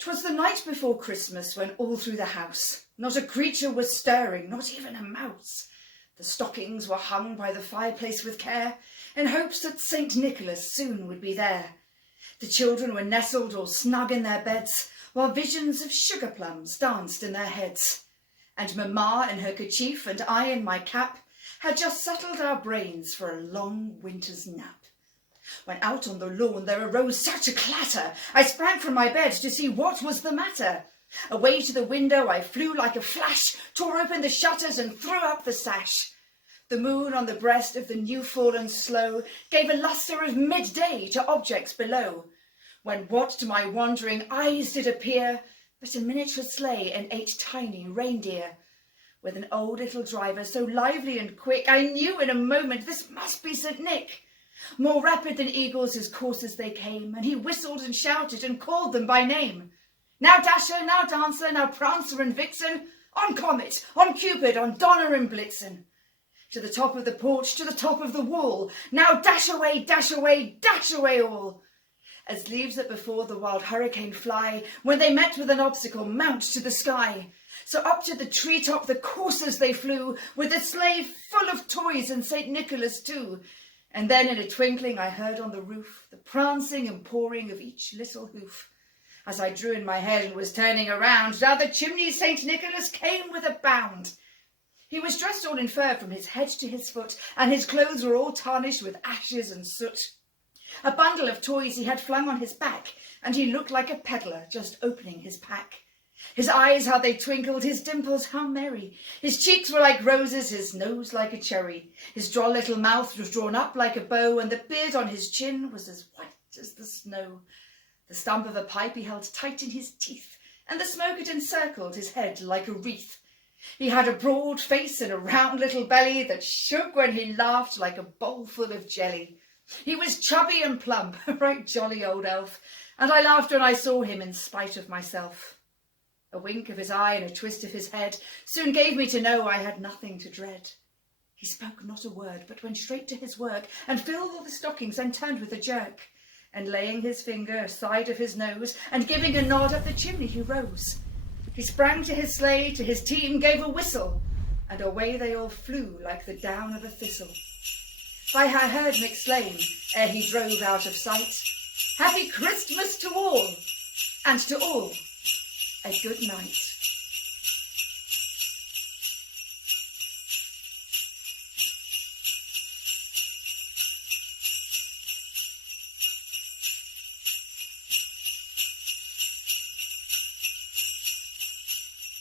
'Twas the night before Christmas, when all through the house not a creature was stirring, not even a mouse. The stockings were hung by the fireplace with care, in hopes that St. Nicholas soon would be there. The children were nestled all snug in their beds, while visions of sugar plums danced in their heads. And Mamma in her kerchief and I in my cap had just settled our brains for a long winter's nap. When out on the lawn there arose such a clatter, I sprang from my bed to see what was the matter. Away to the window I flew like a flash, tore open the shutters and threw up the sash. The moon on the breast of the new-fallen sloe gave a lustre of midday to objects below, when what to my wondering eyes did appear but a miniature sleigh and 8 tiny reindeer. With an old little driver so lively and quick, I knew in a moment this must be St. Nick. More rapid than eagles his coursers they came, and he whistled and shouted and called them by name. Now Dasher, now Dancer, now Prancer and Vixen, on Comet, on Cupid, on Donner and Blitzen. To the top of the porch, to the top of the wall, now dash away, dash away, dash away all. As leaves that before the wild hurricane fly, when they met with an obstacle, mount to the sky. So up to the treetop the coursers they flew, with the sleigh full of toys and St. Nicholas too. And then in a twinkling I heard on the roof the prancing and pawing of each little hoof. As I drew in my head and was turning around, down the chimney St. Nicholas came with a bound. He was dressed all in fur from his head to his foot, and his clothes were all tarnished with ashes and soot. A bundle of toys he had flung on his back, and he looked like a peddler just opening his pack. His eyes, how they twinkled, his dimples, how merry. His cheeks were like roses, his nose like a cherry. His droll little mouth was drawn up like a bow, and the beard on his chin was as white as the snow. The stump of a pipe he held tight in his teeth, and the smoke had encircled his head like a wreath. He had a broad face and a round little belly that shook when he laughed like a bowl full of jelly. He was chubby and plump, a right jolly old elf, and I laughed when I saw him in spite of myself. A wink of his eye and a twist of his head soon gave me to know I had nothing to dread. He spoke not a word, but went straight to his work, and filled all the stockings and turned with a jerk. And laying his finger aside of his nose, and giving a nod up the chimney he rose. He sprang to his sleigh, to his team gave a whistle, and away they all flew like the down of a thistle. I heard him exclaim, ere he drove out of sight, "Happy Christmas to all, and to all a good night."